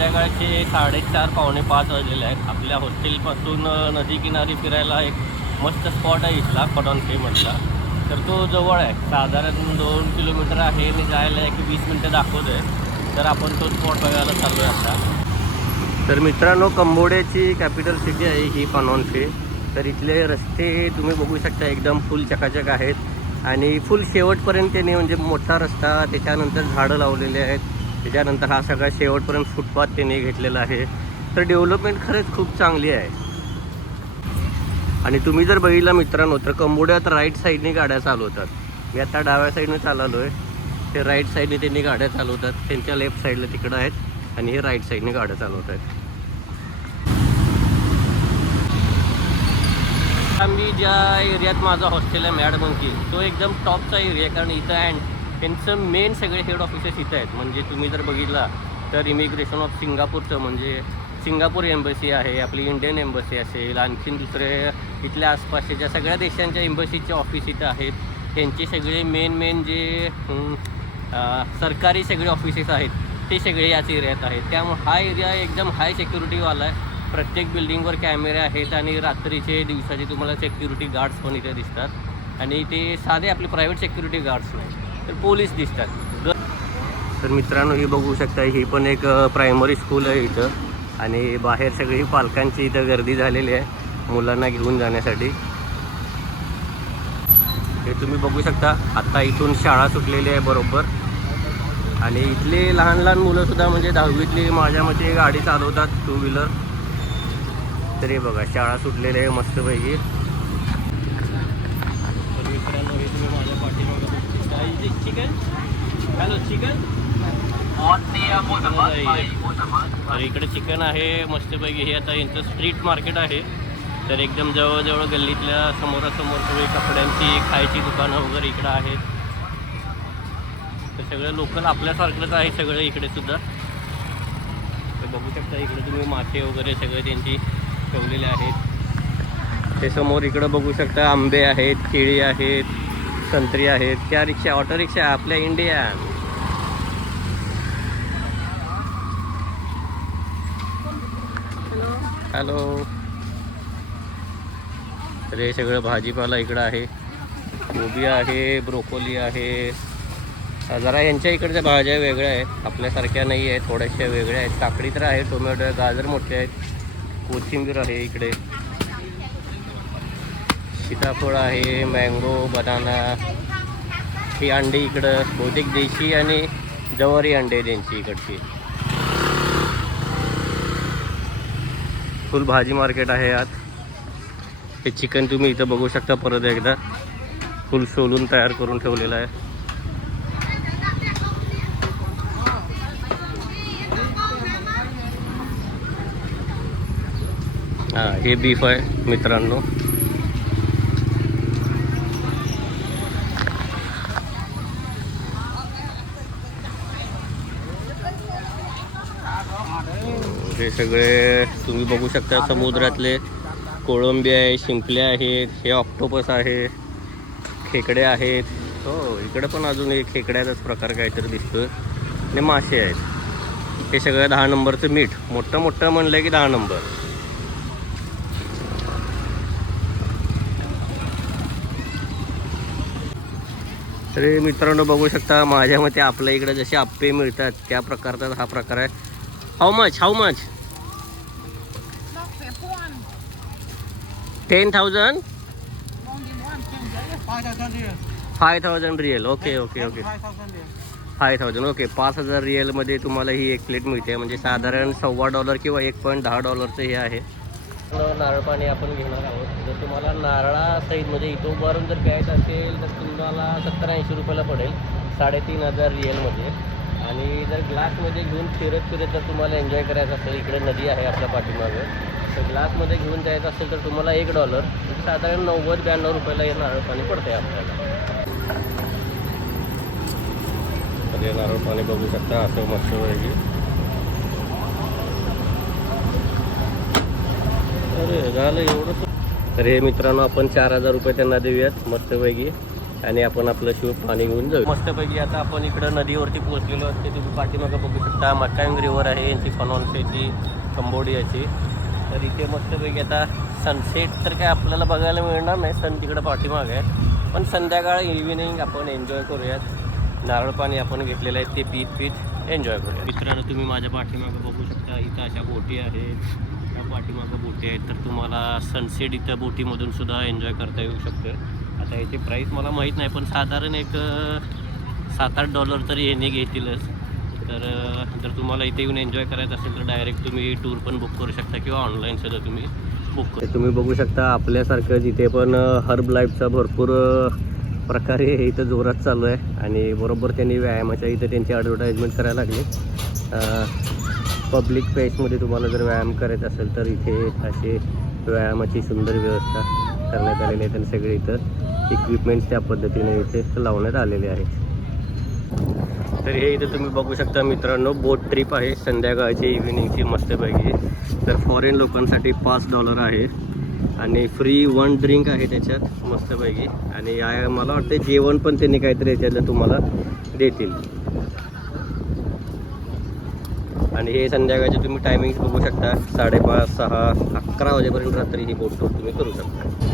संध्याकाळचे 4:30 पावणे 5 वाजलेले आहेत. आपल्या हॉस्टेलपासून नदी किनारी फिरायला एक मस्त स्पॉट आहे इथला पनॉनफेमधला. तर तो जवळ आहे, साधारण 2 किलोमीटर आहे आणि जायला एक 20 मिनटं दाखवतो आहे. तर आपण तो स्पॉट बघायला चाललो आहे आता. तर मित्रांनो, कंबोडियाची कॅपिटल सिटी आहे ही पनॉनफे. तर इथले रस्ते तुम्ही बघू शकता, एकदम फुल चकाचक आहेत आणि फुल शेवटपर्यंत त्यांनी म्हणजे मोठा रस्ता, त्याच्यानंतर झाडं लावलेले आहेत, त्याच्यानंतर हा सगळा शेवटपर्यंत फुटपाथ त्यांनी घेतलेला आहे. तर डेव्हलपमेंट खरंच खूप चांगली आहे. आणि तुम्ही जर बघितलं मित्रांनो, तर कंबोडियात राईट साईडने गाड्या चालवतात. मी आता डाव्या साईडने चालवलो आहे, ते राईट साईडने त्यांनी गाड्या चालवतात. त्यांच्या लेफ्ट साईडला तिकडं आहेत आणि हे राईट साईडने गाड्या चालवत आहेत. मी ज्या एरियात माझा हॉस्टेल आहे मॅड मंकी, तो एकदम टॉपचा एरिया आहे. कारण इथं त्यांचं मेन सगळे हेड ऑफिसेस इथं आहेत. म्हणजे तुम्ही जर बघितला तर इमिग्रेशन ऑफ सिंगापूरचं म्हणजे सिंगापूर एम्बसी आहे, आपली इंडियन एम्बसी असेल, आणखीन दुसरे इथल्या आसपासच्या ज्या सगळ्या देशांच्या एम्बसीचे ऑफिस इथं आहेत. त्यांचे सगळे मेन जे सरकारी सगळे ऑफिसेस आहेत ते सगळे याच एरियात आहेत. त्यामुळे हा एरिया एकदम हाय सिक्युरिटीवाला आहे. प्रत्येक बिल्डिंगवर कॅमेरे आहेत आणि रात्रीचे दिवसाचे तुम्हाला सिक्युरिटी गार्ड्स पण इथे दिसतात. आणि ते साधे आपले प्रायव्हेट सिक्युरिटी गार्ड्स नाही, तर पोलीस दिसतात. तर मित्रांनो, हे बघू शकता, ही पण एक प्रायमरी स्कूल आहे इथं. आणि बाहेर सगळी पालकांची इथं गर्दी झालेली आहे मुलांना घेऊन जाण्यासाठी. हे तुम्ही बघू शकता, आत्ता इथून शाळा सुटलेली आहे बरोबर. आणि इथले लहान लहान मुलंसुद्धा म्हणजे 10वीतली माझ्या मते गाडी चालवतात, 2 व्हीलर. तर हे बघा, शाळा सुटलेली आहे मस्तपैकी. तर मित्रांनो, हे तुम्ही माझ्या पाठीमागे चिकन, हॅलो चिकन. तर इकडे चिकन आहे मस्तपैकी. हे आता यांचं स्ट्रीट मार्केट आहे. तर एकदम जवळजवळ गल्लीतल्या समोरासमोर सगळी कपड्यांची, खायची दुकानं वगैरे इकडं आहेत. तर सगळं लोकल आपल्यासारखंच आहे सगळं इकडे सुद्धा. तर बघू शकता, इकडे तुम्ही मासे वगैरे सगळे त्यांची ठेवलेले आहेत. ते समोर इकडं बघू शकता, आंबे आहेत, केळी आहेत, संत्री आहेत. त्या रिक्षा, ऑटो रिक्षा आपल्या इंडियन. हॅलो. तर हे सगळं भाजीपाला इकडं आहे. कोबी आहे, ब्रोकोली आहे. जरा यांच्या इकडच्या भाज्या वेगळ्या आहेत, आपल्यासारख्या नाही आहेत, थोड्याशा वेगळ्या आहेत. काकडी तर आहे, टोमॅटो आहे, गाजर मोठे आहेत, कोथिंबीर आहे इकडे, सीताफळ आहे, मँगो, बनाना. ही अंडी इकडं बहुतेक देशी आणि जवारी अंडे त्यांची इकडची. फुल भाजी मार्केट आहे यात. हे चिकन तुम्ही इथं बघू शकता, परत एकदा फुल सोलून तयार करून ठेवलेलं आहे. हां, हे बीफ आहे मित्रांनो. हे सगळे तुम्ही बघू शकता समुद्रातले कोळंबी आहे, शिंपले आहेत, हे ऑक्टोपस आहे, खेकडे आहेत. हो, इकडे पण अजून एक खेकड्याचाच प्रकार काहीतरी दिसतोय आणि मासे आहेत. हे सगळं 10 नंबरचं मीठ, मोठं मोठं म्हणलं की 10 नंबर. तरी मित्रांनो बघू शकता, माझ्या मते आपल्या इकडे जसे आप्पे मिळतात त्या प्रकारचा हा प्रकार आहे. How much 10,000 5,000 real. Okay okay okay, 5,000. Okay, 5,000 रिअलमध्ये तुम्हाला ही एक प्लेट मिळते. म्हणजे साधारण $1.25 किंवा $1.10 हे आहे. नारळ पाणी आपण घेणार आहोत. जर तुम्हाला नारळासहित म्हणजे इथं उभारून जर प्यायचं असेल तर तुम्हाला 70-80 रुपयाला पडेल, 3,500 रिअलमध्ये. आणि जर ग्लासमध्ये घेऊन फिरत जर तुम्हाला एन्जॉय करायचं असेल, इकडे नदी आहे आपल्या पाठीमागं, तर ग्लासमध्ये घेऊन जायचं असेल तर तुम्हाला $1 म्हणजे साधारण 90-92 रुपयाला हे नारळ पाणी पडतं आहे आपल्याला. तर हे नारळ पाणी बघू शकता, असं मस्त वेगळी. अरे झालं एवढं. तर हे मित्रांनो, आपण 4,000 रुपये त्यांना देऊयात मस्तपैकी. आणि आपण आपलं शिव पाणी घेऊन जाऊ. मस्तपैकी आता आपण इकडं नदीवरती पोहोचलेलो असते. तुम्ही पाठीमागं बघू शकता मकांग रिव्हर आहे यांची, फनॉन्सेची, कंबोडियाची. तर इथे मस्तपैकी आता सनसेट तर काय आपल्याला बघायला मिळणार नाही, सन तिकडं पाठीमागं आहे. पण संध्याकाळ इव्हिनिंग आपण एन्जॉय करूयात. नारळ पाणी आपण घेतलेलं आहे ते पीत एन्जॉय करूया. मित्रांनो तुम्ही माझ्या पाठीमागं बघू शकता इथं अशा बोटी आहेत, त्या पाठीमागं बोटी आहेत. तर तुम्हाला सनसेट इथं बोटीमधून सुद्धा एन्जॉय करता येऊ शकतं. आता याची प्राईस मला माहीत नाही, पण साधारण एक $7-8 तरी येणे घेतीलच. तर जर तुम्हाला इथे येऊन एन्जॉय करायचं असेल तर डायरेक्ट तुम्ही टूर पण बुक करू शकता किंवा ऑनलाईनसुद्धा तुम्ही बुक करू. तुम्ही बघू शकता आपल्यासारखं इथे पण हर्ब लाईफचा भरपूर प्रकारे इथं जोरात चालू आहे. आणि बरोबर त्यांनी व्यायामाच्या इथं त्यांची ॲडव्हर्टाईजमेंट करायला लागली. पब्लिक प्लेसमध्ये तुम्हाला जर व्यायाम करायचा असेल तर इथे असे व्यायामाची सुंदर व्यवस्था करण्यात आलेली आहे. आणि सगळे इथं इक्विपमेंट्स त्या पद्धतीने इथे लावण्यात आलेले आहेत. तर हे इथं तुम्ही बघू शकता मित्रांनो, बोट ट्रिप आहे संध्याकाळची इव्हिनिंगची मस्तपैकी. तर फॉरेन लोकांसाठी $5 आहे आणि फ्री 1 ड्रिंक आहे त्याच्यात मस्तपैकी. आणि मला वाटतं जेवण पण त्यांनी काहीतरी याच्यातलं तुम्हाला देतील. आणि हे संध्याकाळचे तुम्ही टायमिंग्स बघू शकता, 5:30, 6, 11 वाजेपर्यंत रात्री ही बोट टूर तुम्ही करू शकता.